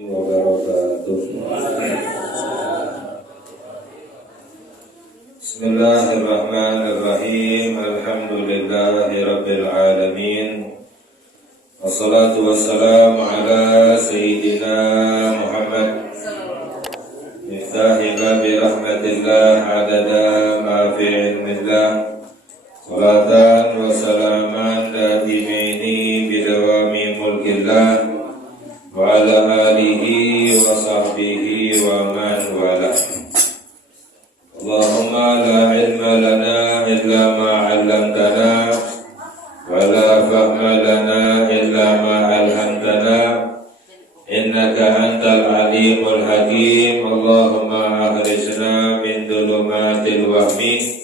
wabarakatuh. Bismillahirrahmanirrahim. Alhamdulillahirabbil alamin. Wassalatu wassalamu ala sayyidina Muhammad miftahi babi rahmatillah adada ma fi ilmillah. Salatan wa salaman daimaini bidawami mulkillah wa ala alihi wa sahbihi wa man wala. Allahumma la ilma lana illa ma 'allamtana wa la fahma lana illa ma 'allamtana innaka antal alimul hakim. Allahumma akhrijna min dhulumatil wahmi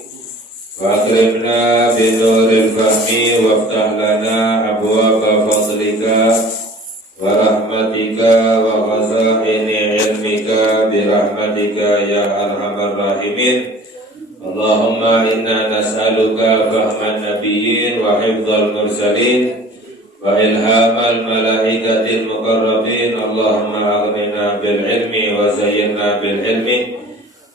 wa akrimna bi nuril fahmi waftah lana abwaaba fadlika wa rahmatika wa khazaini ilmika bi rahmatika ya arhamar rahimin. Allahumma inna nas'aluka fahman nabiyyin wa hifdzal mursalin wa ilhamal malaikatil muqarrabin. Allahumma aghnina bil ilmi wa zayyinna bil ilmi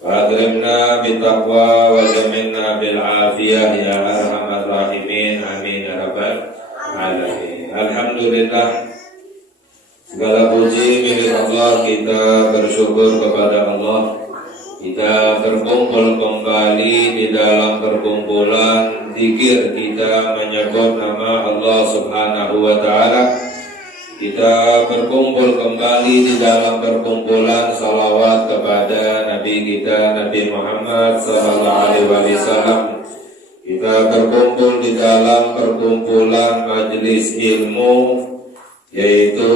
wa akrimna bit taqwa wa jamilna bil afiyah ya arhamar rahimin. Amin ya rabbal alamin. Alhamdulillah, segala puji milik Allah. Kita bersyukur kepada Allah. Kita berkumpul kembali di dalam perkumpulan zikir kita menyebut nama Allah Subhanahu wa ta'ala. Kita berkumpul kembali di dalam perkumpulan salawat kepada Nabi kita Nabi Muhammad sallallahu alaihi wasallam. Kita berkumpul di dalam perkumpulan majelis ilmu, yaitu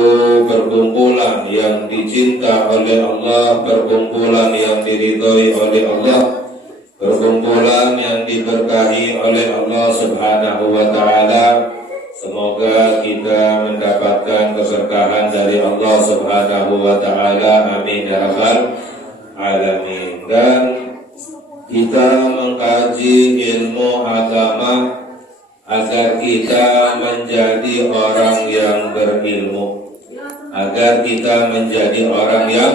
perkumpulan yang dicinta oleh Allah, perkumpulan yang diridhoi oleh Allah, perkumpulan yang diberkahi oleh Allah Subhanahu wa ta'ala. Semoga kita mendapatkan keberkahan dari Allah Subhanahu wa ta'ala. Amin ya rabbal alamin. Dan kita mengkaji ilmu agama agar kita menjadi orang yang berilmu, agar kita menjadi orang yang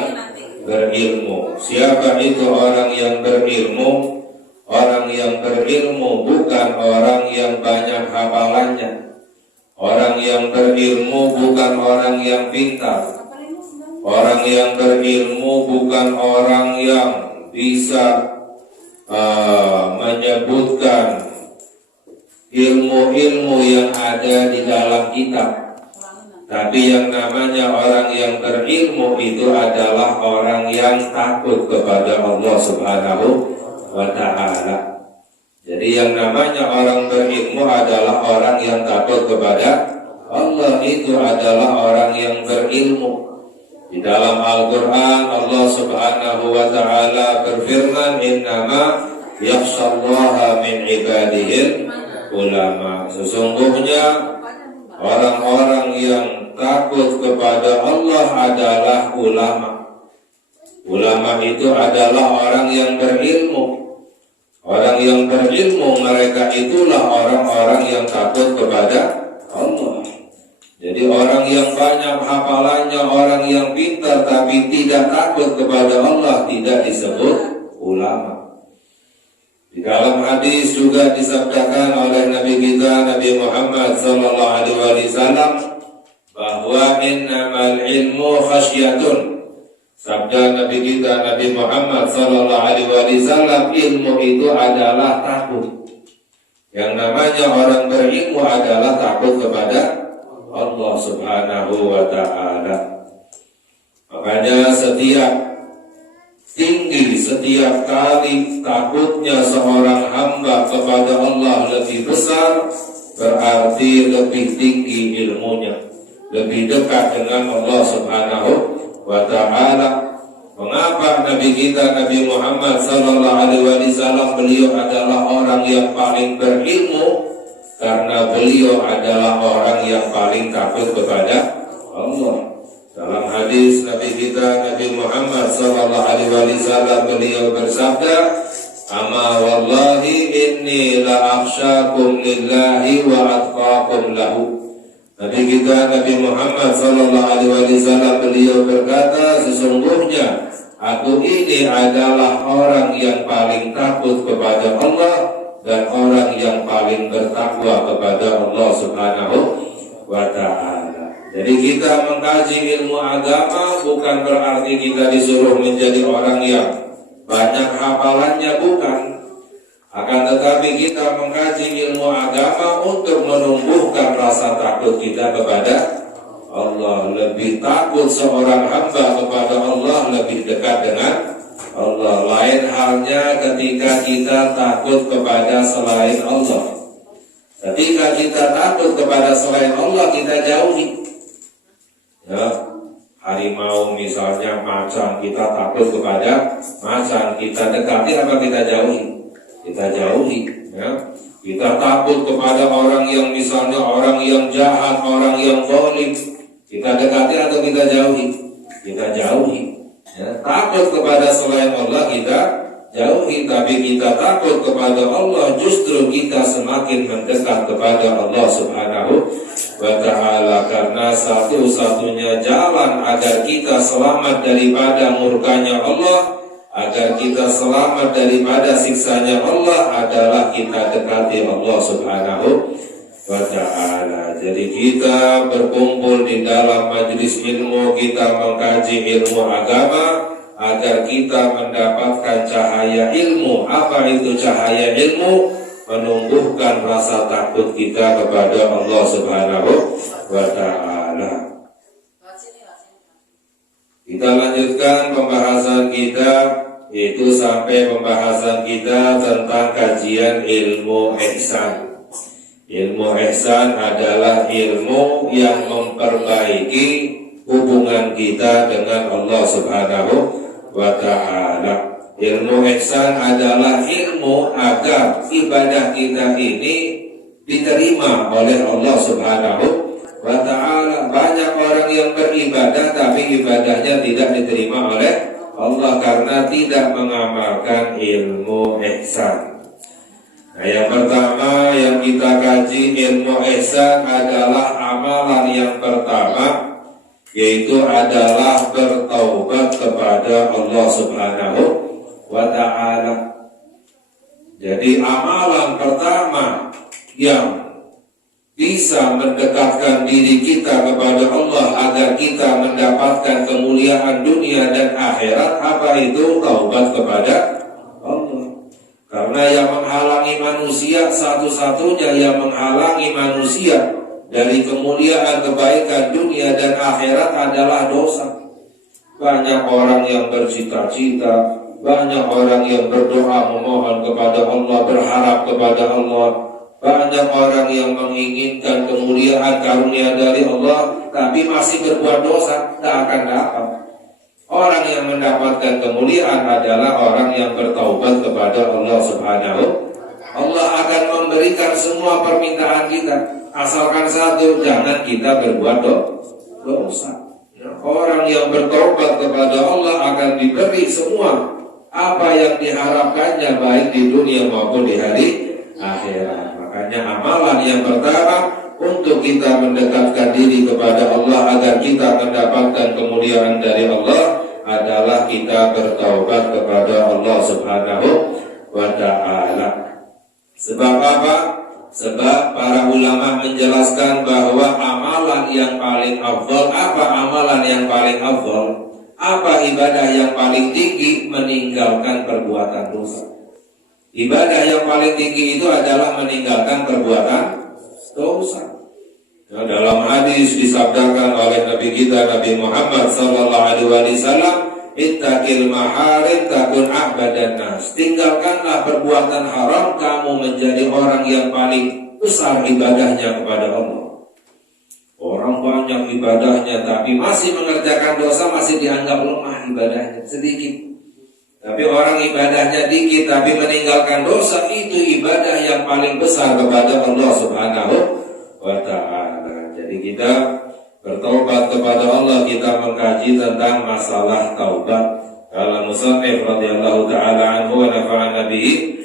berilmu. Siapa itu orang yang berilmu? Orang yang berilmu bukan orang yang banyak hafalannya. Orang yang berilmu bukan orang yang pintar. Orang yang berilmu bukan orang yang bisa menyebutkan ilmu-ilmu yang ada di dalam kitab. Tapi yang namanya orang yang berilmu itu adalah orang yang takut kepada Allah Subhanahu wa ta'ala. Jadi yang namanya orang berilmu adalah orang yang takut kepada Allah, itu adalah orang yang berilmu. Di dalam Al-Quran Allah Subhanahu wa ta'ala berfirman, innama yakhshallaha min ibadihil ulama. Sesungguhnya orang-orang yang takut kepada Allah adalah ulama. Ulama itu adalah orang yang berilmu. Orang yang berilmu, mereka itulah orang-orang yang takut kepada Allah. Jadi orang yang banyak hafalannya, orang yang pintar tapi tidak takut kepada Allah, tidak disebut ulama. Di dalam hadis juga disabdakan oleh Nabi kita Nabi Muhammad sallallahu alaihi wasallam bahwa innamal ilmu khasyatun. Sabda Nabi kita Nabi Muhammad sallallahu alaihi wasallam, ilmu itu adalah takut. Yang namanya orang berilmu adalah takut kepada Allah Subhanahu wa ta'ala. Makanya setiap kali takutnya seorang hamba kepada Allah lebih besar, berarti lebih tinggi ilmunya, lebih dekat dengan Allah Subhanahu wa ta'ala. Mengapa Nabi kita Nabi Muhammad sallallahu alaihi wasallam beliau adalah orang yang paling berilmu? Karena beliau adalah orang yang paling takut kepada Allah. Dalam hadis Nabi kita Nabi Muhammad sallallahu alaihi wasallam beliau bersabda, "Ama wallahi inni la akhsyakum lillahi wa atqakum lahu." Nabi kita Nabi Muhammad sallallahu alaihi wasallam beliau berkata, sesungguhnya aku ini adalah orang yang paling takut kepada Allah dan orang yang paling bertakwa kepada Allah Subhanahu wa ta'ala. Jadi kita mengkaji ilmu agama bukan berarti kita disuruh menjadi orang yang banyak hafalannya, bukan. Akan tetapi kita mengkaji ilmu agama untuk menumbuhkan rasa takut kita kepada Allah. Lebih takut seorang hamba kepada Allah, lebih dekat dengan Allah. Lain halnya ketika kita takut kepada selain Allah. Ketika kita takut kepada selain Allah, kita jauhi. Ya, harimau misalnya, macan, kita takut kepada macan, kita dekati apa kita jauhi? Kita jauhi, ya. Kita takut kepada orang yang misalnya orang yang jahat, orang yang zalim, kita dekati atau kita jauhi? Kita jauhi. Ya. Takut kepada selain Allah kita jauhi, tapi kita takut kepada Allah justru kita semakin mendekat kepada Allah Subhanahu wa ta'ala, karena satu-satunya jalan agar kita selamat daripada murkanya Allah, agar kita selamat daripada siksanya Allah adalah kita dekati Allah Subhanahu wa ta'ala. Jadi kita berkumpul di dalam majelis ilmu, kita mengkaji ilmu agama agar kita mendapatkan cahaya ilmu. Apa itu cahaya ilmu? Menumbuhkan rasa takut kita kepada Allah Subhanahu wa ta'ala. Kita lanjutkan pembahasan kita, yaitu sampai pembahasan kita tentang kajian ilmu ihsan. Ilmu ihsan adalah ilmu yang memperbaiki hubungan kita dengan Allah Subhanahu wa ta'ala. Ilmu ihsan adalah ilmu agar ibadah kita ini diterima oleh Allah Subhanahu wa ta'ala. Banyak orang yang beribadah tapi ibadahnya tidak diterima oleh Allah karena tidak mengamalkan ilmu ihsan. Nah, yang pertama yang kita kaji ilmu ihsan adalah amalan yang pertama, yaitu adalah bertaubat kepada Allah Subhanahu wa ta'ala. Jadi amalan pertama yang bisa mendekatkan diri kita kepada Allah agar kita mendapatkan kemuliaan dunia dan akhirat, apa itu? Taubat kepada Allah. Karena yang menghalangi manusia, satu-satunya yang menghalangi manusia dari kemuliaan kebaikan dunia dan akhirat adalah dosa. Banyak orang yang bercita-cita, banyak orang yang berdoa memohon kepada Allah, berharap kepada Allah. Banyak orang yang menginginkan kemuliaan karunia dari Allah, tapi masih berbuat dosa, tak akan dapat. Orang yang mendapatkan kemuliaan adalah orang yang bertaubat kepada Allah Subhanahu. Allah akan memberikan semua permintaan kita, asalkan satu, jangan kita berbuat dosa. Orang yang bertaubat kepada Allah akan diberi semua apa yang diharapkannya, baik di dunia maupun di hari akhirat. Makanya amalan yang pertama untuk kita mendekatkan diri kepada Allah agar kita mendapatkan kemuliaan dari Allah adalah kita bertaubat kepada Allah Subhanahu wa ta'ala. Sebab apa? Sebab para ulama menjelaskan bahwa amalan yang paling afdal, apa amalan yang paling afdal? Apa ibadah yang paling tinggi? Meninggalkan perbuatan dosa. Ibadah yang paling tinggi itu adalah meninggalkan perbuatan dosa. Nah, dalam hadis disabdakan oleh Nabi kita Nabi Muhammad sallallahu alaihi wasallam, "Ittaqil maharim takun ahbadan nas." Tinggalkanlah perbuatan haram, kamu menjadi orang yang paling besar ibadahnya kepada Allah. Orang banyak ibadahnya tapi masih mengerjakan dosa, masih dianggap lemah ibadahnya, sedikit. Tapi orang ibadahnya dikit tapi meninggalkan dosa, itu ibadah yang paling besar kepada Allah Subhanahu wa ta'ala. Jadi kita bertaubat kepada Allah, kita mengkaji tentang masalah taubat. Kalau musannif radhiyallahu ta'ala anhu wa nafa'ana bihi,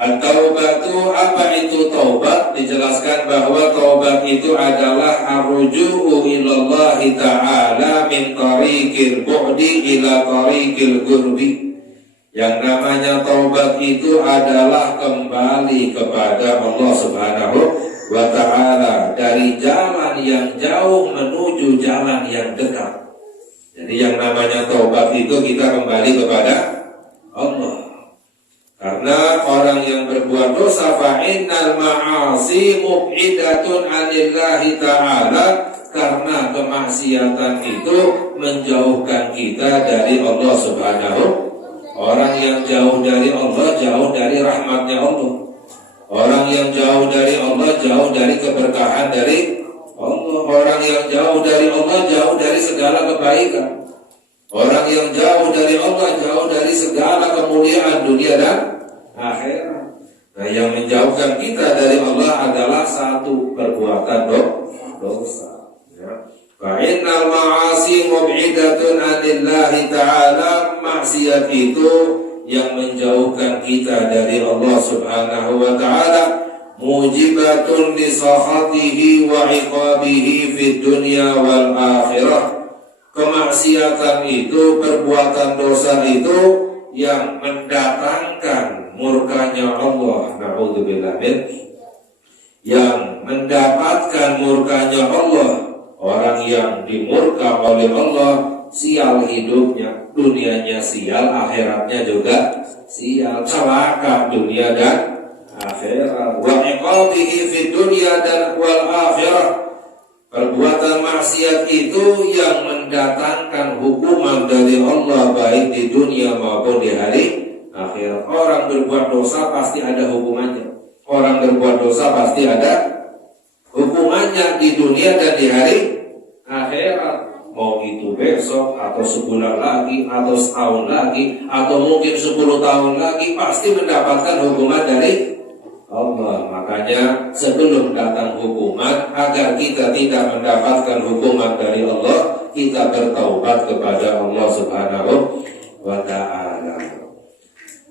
At-taubatu, apa itu taubat? Dijelaskan bahwa taubat itu adalah ar-ruju'u ilallahi ta'ala min tariqil bu'di ila tariqil qurbi. Yang namanya taubat itu adalah kembali kepada Allah Subhanahu wa ta'ala dari jalan yang jauh menuju jalan yang dekat. Jadi yang namanya taubat itu kita kembali kepada Allah. Karena orang yang berbuat dosa fa'innal ma'asi mub'idatun 'anillahi ta'ala, karena kemaksiatan itu menjauhkan kita dari Allah Subhanahu. Orang yang jauh dari Allah jauh dari rahmatnya Allah. Orang yang jauh dari Allah jauh dari keberkahan dari Allah. Orang yang jauh dari Allah jauh dari segala kebaikan. Orang yang jauh dari Allah jauh dari segala kemuliaan dunia dan akhirat. Nah, yang menjauhkan kita dari Allah adalah satu perbuatan dosa. Fa innal ma'asi mub'idatun 'anillahi ta'ala. Maksiat itu yang menjauhkan kita dari Allah Subhanahu wa ta'ala, mujibatun li sakhatihi wa 'iqabihi fid dunya wal akhirah. Kemaksiatan itu, perbuatan dosa itu yang mendatangkan murkanya Allah. Na'udzubillah min. Yang mendapatkan murkanya Allah. Orang yang dimurka oleh Allah sial hidupnya, dunianya sial, akhiratnya juga sial, celaka dunia dan akhirat. Wa iqabihi fid dunya dan wal akhirah. Perbuatan maksiat itu yang mendatangkan hukuman dari Allah baik di dunia maupun di hari akhirat. Orang berbuat dosa pasti ada hukumannya. Orang berbuat dosa pasti ada hukumannya di dunia dan di hari akhirat. Mau itu besok atau sebulan lagi atau setahun lagi atau mungkin 10 tahun lagi, pasti mendapatkan hukuman dari Allah. Makanya sebelum datang hukuman, agar kita tidak mendapatkan hukuman dari Allah, kita bertaubat kepada Allah Subhanahu wa ta'ala.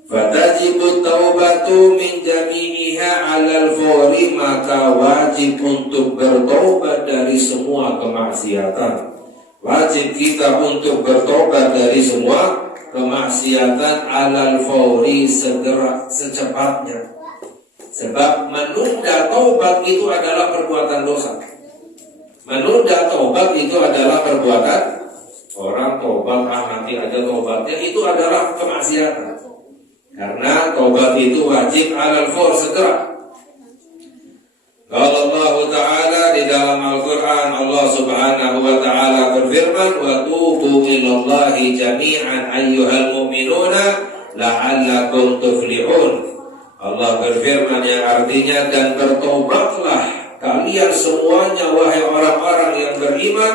Fatajibut taubatu min jami'iha 'alal fawri, maka wajib untuk bertaubat dari semua kemaksiatan. Wajib kita untuk bertobat dari semua kemaksiatan 'alal fawri, segera, secepatnya. Sebab menunda taubat itu adalah perbuatan dosa. Menunda taubat itu adalah perbuatan, orang taubat nanti aja taubatnya, itu adalah kemaksiatan. Karena taubat itu wajib 'alal fawr, segera. Kalau Allah Ta'ala di dalam Al-Quran, Allah Subhanahu wa Ta'ala berfirman, wa tubu ilallahi jami'an ayyuhal mu'minuna la'allakum tuflihun. Allah berfirman yang artinya, dan bertobatlah kalian semuanya wahai orang-orang yang beriman,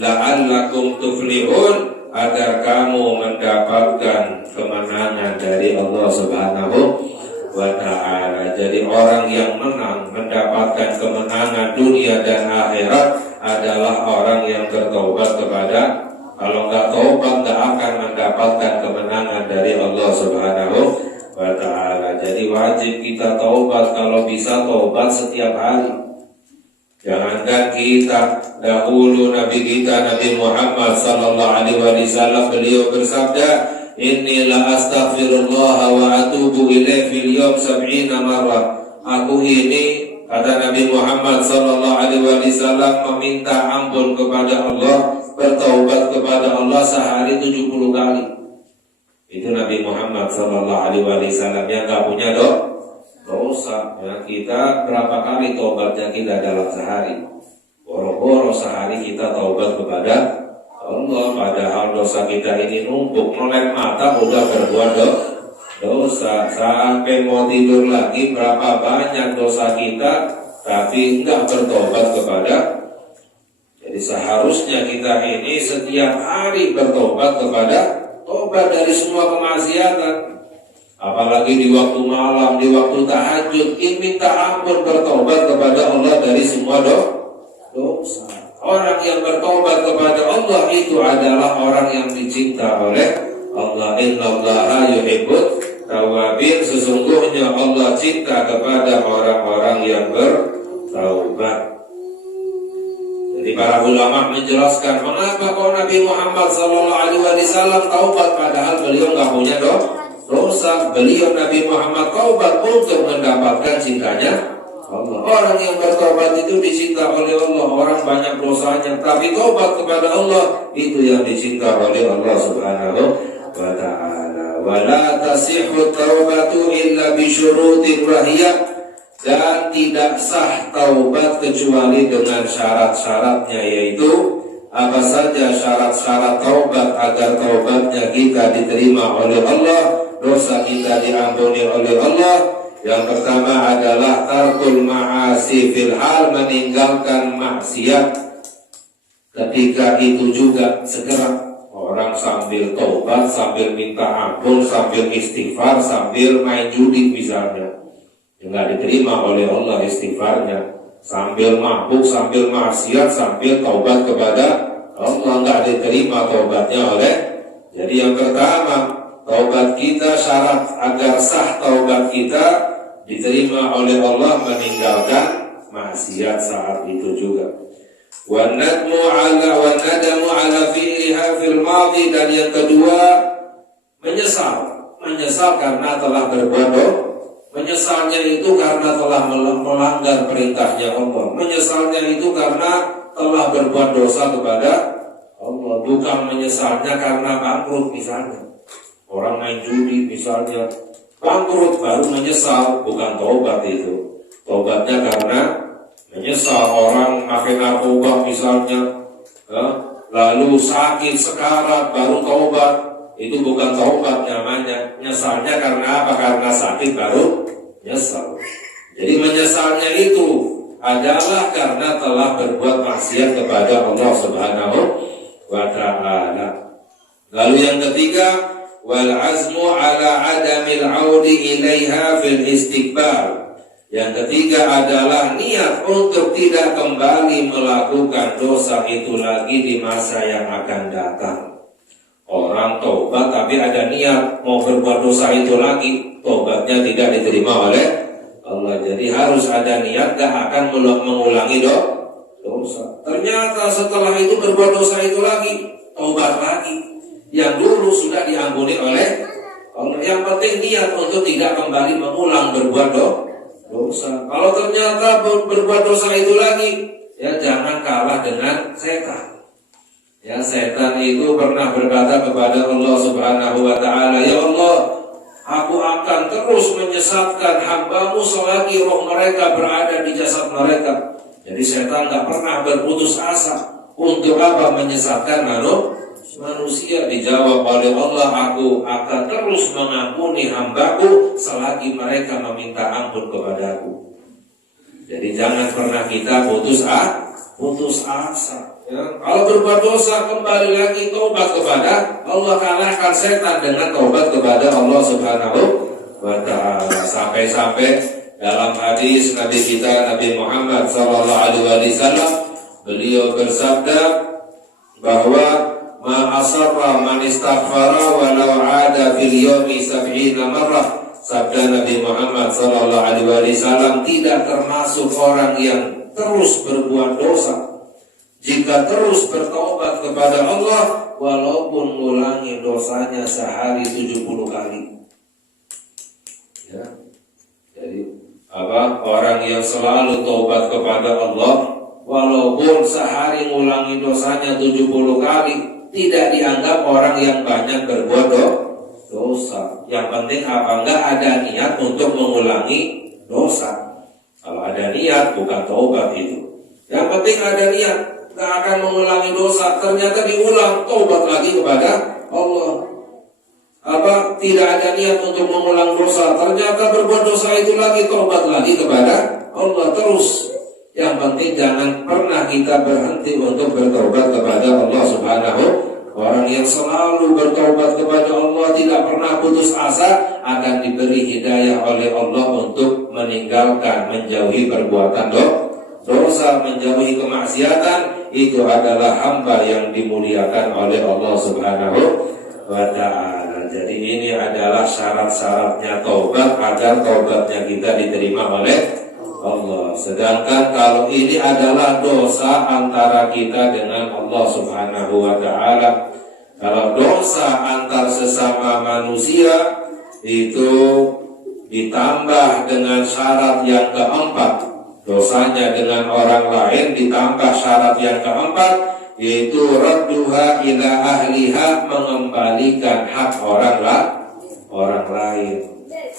la'allakum tuflihun, agar kamu mendapatkan kemenangan dari Allah Subhanahu wa ta'ala. Jadi orang yang menang, mendapatkan kemenangan dunia dan akhirat adalah orang yang bertobat kepada. Kalau nggak taubat, nggak akan mendapatkan kemenangan dari Allah Subhanahu wa ta'ala. Jadi wajib kita taubat, kalau bisa taubat setiap hari. Jangankan kita, dahulu Nabi kita Nabi Muhammad sallallahu alaihi wasallam, beliau bersabda, inni la astaghfirullah wa atubu ilaih fil yawm 70 marrah. Aku ini, kata Nabi Muhammad sallallahu alaihi wasallam, meminta ampun kepada Allah, bertaubat kepada Allah sehari 70 kali. Itu Nabi Muhammad sallallahu alaihi wasallam yang gak punya dosa. Ya, kita berapa kali taubatnya kita dalam sehari? Boro-boro sehari kita taubat kepada Allah, padahal dosa kita ini numpuk, melek mata udah berbuat dosa. Sampai mau tidur lagi, berapa banyak dosa kita, tapi enggak bertobat kepada. Jadi seharusnya kita ini setiap hari bertobat kepada, tobat dari semua kemaksiatan. Apalagi di waktu malam, di waktu tahajud, minta ampun, bertobat kepada Allah dari semua dosa. Orang yang bertobat kepada Allah itu adalah orang yang dicinta oleh Allah. Innallaha yuhibbut tawabin, sesungguhnya Allah cinta kepada orang-orang yang bertaubat. Jadi para ulama menjelaskan mengapa kok Nabi Muhammad SAW taubat padahal beliau nggak punya dosa. Beliau Nabi Muhammad taubat untuk mendapatkan cintanya Allah. Orang yang bertobat itu dicinta oleh Allah. Orang banyak dosanya, tapi taubat kepada Allah itu yang dicinta oleh Allah Subhanahu wa ta'ala. Wala tasihhu taubatu illa bi syurutin wahiyah, dan tidak sah taubat kecuali dengan syarat-syaratnya, yaitu apa saja syarat-syarat taubat agar taubatnya kita diterima oleh Allah, dosa kita diampuni oleh Allah. Yang pertama adalah tarkul ma'asi fil hal, meninggalkan maksiat ketika itu juga segera. Orang sambil taubat, sambil minta ampun, sambil istighfar, sambil main judi misalnya, nggak diterima oleh Allah istighfarnya. Sambil mabuk, sambil maksiat, sambil taubat kepada Allah, nggak diterima taubatnya oleh. Jadi yang pertama, taubat kita, syarat agar sah taubat kita diterima oleh Allah, meninggalkan maksiat saat itu juga. Wanadamu ala fi'liha fil madhi, dan yang kedua menyesal karena telah berbuat dosa. Menyesalnya itu karena telah melanggar perintahnya Allah. Menyesalnya itu karena telah berbuat dosa kepada Allah. Bukan menyesalnya karena bangkrut misalnya. Orang main judi misalnya, bangkrut baru menyesal, bukan taubat itu. Taubatnya karena menyesal. Orang makan narkoba misalnya, lalu sakit sekarat baru taubat, itu bukan taubat namanya. Nyesalnya karena apa? Karena sakit baru nyesal. Jadi menyesalnya itu adalah karena telah berbuat maksiat kepada Allah Subhanahu wa ta'ala. Lalu yang ketiga, wal azmu ala adamil audi ilaiha fil istiqbal. Yang ketiga adalah niat untuk tidak kembali melakukan dosa itu lagi di masa yang akan datang. Orang taubat tapi ada niat mau berbuat dosa itu lagi, taubatnya tidak diterima oleh Allah. Jadi harus ada niat gak akan mengulangi dosa. Ternyata setelah itu berbuat dosa itu lagi, taubat lagi. Yang dulu sudah diampuni oleh Allah. Yang penting niat untuk tidak kembali mengulang berbuat dosa. Kalau ternyata berbuat dosa itu lagi, ya jangan kalah dengan setan. Ya, setan itu pernah berkata kepada Allah Subhanahu wa ta'ala, ya Allah, aku akan terus menyesatkan hamba-Mu selagi roh mereka berada di jasad mereka. Jadi setan gak pernah berputus asa. Untuk apa menyesatkan manusia? Dijawab oleh Allah, aku akan terus mengampuni hamba-Ku selagi mereka meminta ampun kepadaku. Jadi jangan pernah kita putus asa. Ya, kalau berbuat dosa kembali lagi taubat kepada Allah, kalahkan setan dengan taubat kepada Allah Subhanahu wa ta'ala. Sampai-sampai dalam hadis Nabi kita Nabi Muhammad SAW, beliau bersabda bahwa ma asarra man istaghfara walau ada fil yawmi 70 marrah. Sabda Nabi Muhammad SAW, tidak termasuk orang yang terus berbuat dosa jika terus bertaubat kepada Allah walaupun mengulangi dosanya sehari 70 kali. Ya. Jadi orang yang selalu taubat kepada Allah walaupun sehari mengulangi dosanya 70 kali tidak dianggap orang yang banyak berbuat dosa. Yang penting enggak ada niat untuk mengulangi dosa. Kalau ada niat bukan taubat itu. Yang penting ada niat, gak akan mengulangi dosa. Ternyata diulang, taubat lagi kepada Allah. Tidak ada niat untuk mengulang dosa. Ternyata berbuat dosa itu lagi, taubat lagi kepada Allah terus. Yang penting jangan pernah kita berhenti untuk bertaubat kepada Allah Subhanahu. Orang yang selalu bertaubat kepada Allah, tidak pernah putus asa, akan diberi hidayah oleh Allah untuk meninggalkan, menjauhi perbuatan dosa, menjauhi kemaksiatan. Itu adalah hamba yang dimuliakan oleh Allah Subhanahu wa ta'ala. Jadi ini adalah syarat-syaratnya taubat agar taubatnya kita diterima oleh Allah. Sedangkan kalau ini adalah dosa antara kita dengan Allah Subhanahu wa ta'ala. Kalau dosa antar sesama manusia itu ditambah dengan syarat yang keempat, dosanya dengan orang lain ditambah syarat yang keempat, yaitu radduha ila ahliha, mengembalikan hak orang lain,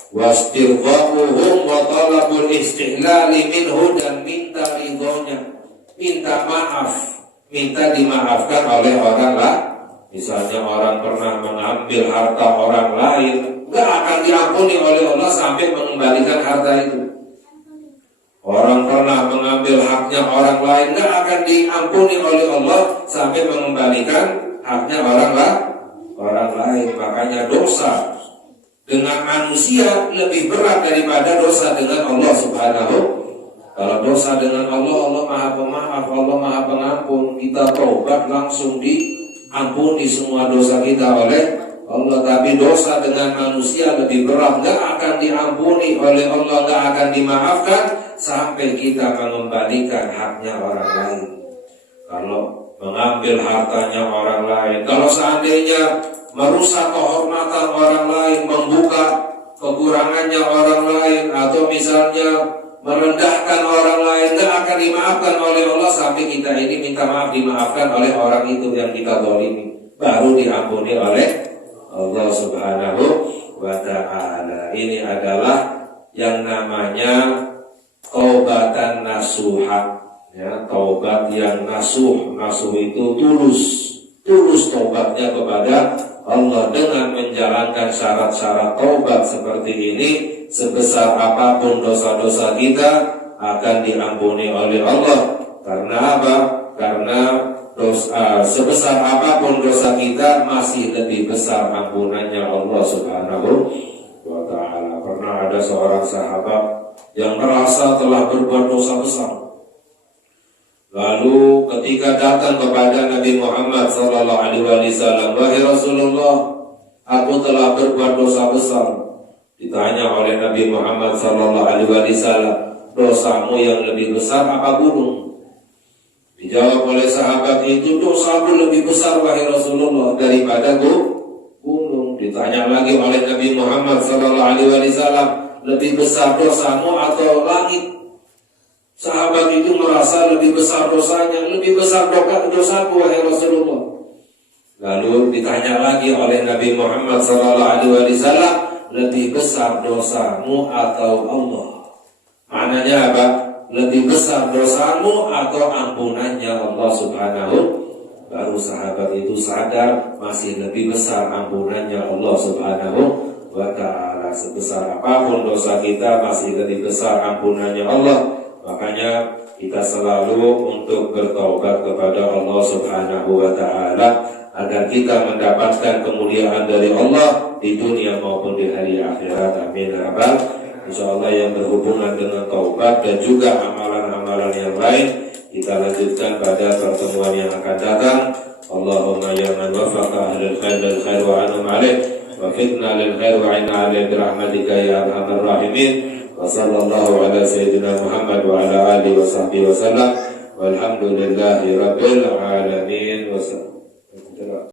wastirghabuhum wa talabul istihlali minhu, dan minta ridhonya, minta maaf, minta dimaafkan oleh orang lain. Misalnya orang pernah mengambil harta orang lain, gak akan diampuni oleh Allah sampai mengembalikan harta itu. Orang pernah mengambil haknya orang lain, gak akan diampuni oleh Allah sampai mengembalikan haknya orang lain. Makanya dosa dengan manusia lebih berat daripada dosa dengan Allah Subhanahu. Kalau dosa dengan Allah, Allah Maha Pemaaf, Allah Maha Pengampun. Kita taubat langsung diampuni semua dosa kita oleh Allah. Tapi dosa dengan manusia lebih berat, gak akan diampuni oleh Allah, gak akan dimaafkan sampai kita mengembalikan haknya orang lain. Kalau mengambil hartanya orang lain, kalau seandainya merusak kehormatan orang lain, membuka kekurangannya orang lain, atau misalnya merendahkan orang lain, gak akan dimaafkan oleh Allah sampai kita ini minta maaf dimaafkan oleh orang itu yang kita zalimi, baru diampuni oleh Allah Subhanahu wa ta'ala. Ini adalah yang namanya taubatan nasuha, ya, taubat yang nasuh. Nasuh itu tulus taubatnya kepada Allah dengan menjalankan syarat-syarat taubat seperti ini. Sebesar apapun dosa-dosa kita akan diampuni oleh Allah. Karena apa? Karena dosa, sebesar apapun dosa kita, masih lebih besar ampunannya Allah Subhanahu wa ta'ala. Pernah ada seorang sahabat yang merasa telah berbuat dosa besar. Lalu ketika datang kepada Nabi Muhammad SAW, wahai Rasulullah, aku telah berbuat dosa besar. Ditanya oleh Nabi Muhammad SAW, dosamu yang lebih besar apa gunung? Dijawab oleh sahabat itu, dosamu lebih besar wahai Rasulullah daripada gunung. Ditanya lagi oleh Nabi Muhammad SAW, lebih besar dosamu atau langit? Sahabat itu merasa lebih besar dosanya, lebih besar dosaku wahai Rasulullah. Lalu ditanya lagi oleh Nabi Muhammad SAW, lebih besar dosamu atau Allah? Maknanya apa? Lebih besar dosamu atau ampunannya Allah Subhanahu. Baru sahabat itu sadar masih lebih besar ampunannya Allah Subhanahu wa ta'ala. Sebesar apapun dosa kita, masih lebih besar ampunannya Allah. Makanya kita selalu untuk bertaubat kepada Allah Subhanahu wa ta'ala, agar kita mendapatkan kemuliaan dari Allah di dunia maupun di hari akhirat. Amin. InsyaAllah yang berhubungan dengan taubat dan juga amalan-amalan yang lain kita lanjutkan pada pertemuan yang akan datang. Allahumma ya man wafaqa ahlul khair lil khair wa anum alaih wa fitna lil khair wa inna alaih birahmatika ya arhamar rahimin. Wa sallallahu ala sayyidina Muhammad wa ala alihi wa sahbihi wa sallam walhamdulillahi rabbil alamin.